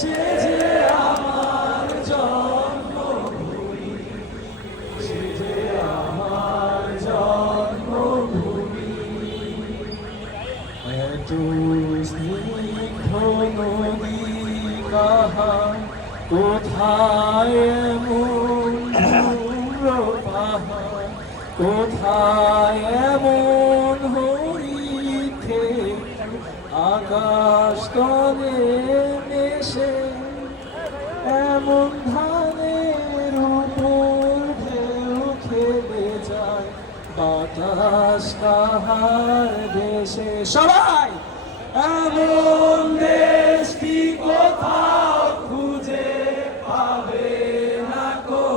সে যে আমার জন্মভূমি, সে যে আমার জন্মভূমি। এত স্নিগ্ধ নদী কাহা কোথায় এমন ধূম্র পাহাড়, কোথায় এমন হরিথে আকাশ তলে মেশে, এমন ধানের উপর ঢেউ খেলে যায় বাতাস কাহার দেশে। সবাই এমন দেশ কি কোথাও খুঁজে পাবে না গো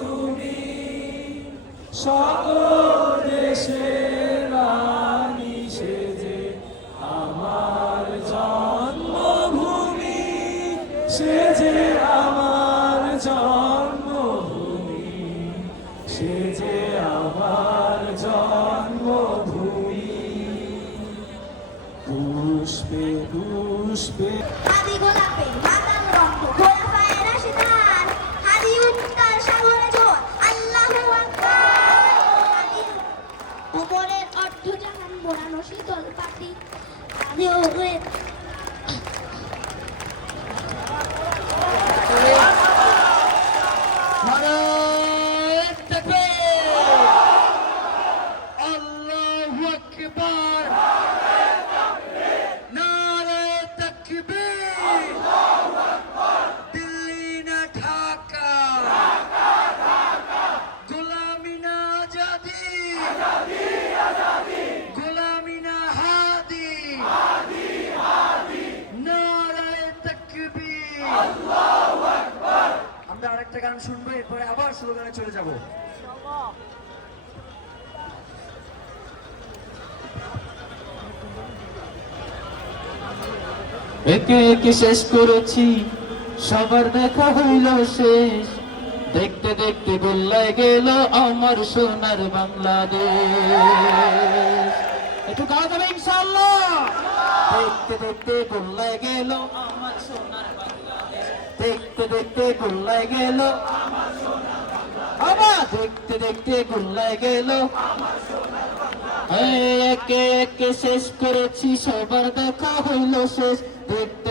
তুমি, সকল দেশের রানী সে যে আমার জন্মভূমি, সে যে আমার জন্মভূমি, সে যে আমার জন্মভূমি। পুষ্পে পুষ্পে হাদি গোলাপে মাতাল রক্ত খোলাফায়ে রাশিদান, হাদি উত্তাল সাগরে জোর আল্লাহু আকবার। হাদি উপরের অর্ধজাহান মোড়ানো শীতল পাটি, হাদি ওরে আমরা আরেকটা গান শুনবো, এরপরে আবার স্লোগানে চলে যাব। একে একে শেষ করেছি, সবার দেখা হইল শেষ, দেখতে দেখতে গোল্লায় গেল আমার সোনার বাংলাদেশ। একটু গাওয়া যাবে ইনশাআল্লাহ। দেখতে দেখতে গোল্লায় গেল আমার সোনার বাংলাদেশ, দেখতে দেখতে গোল্লায় গেল আমার সোনার বাংলাদেশ, আবার দেখতে দেখতে গোল্লায় গেল আমার সোনার বাংলাদেশ। একে একে শেষ করেছি, সবার দেখা হইল শেষ, দেখতে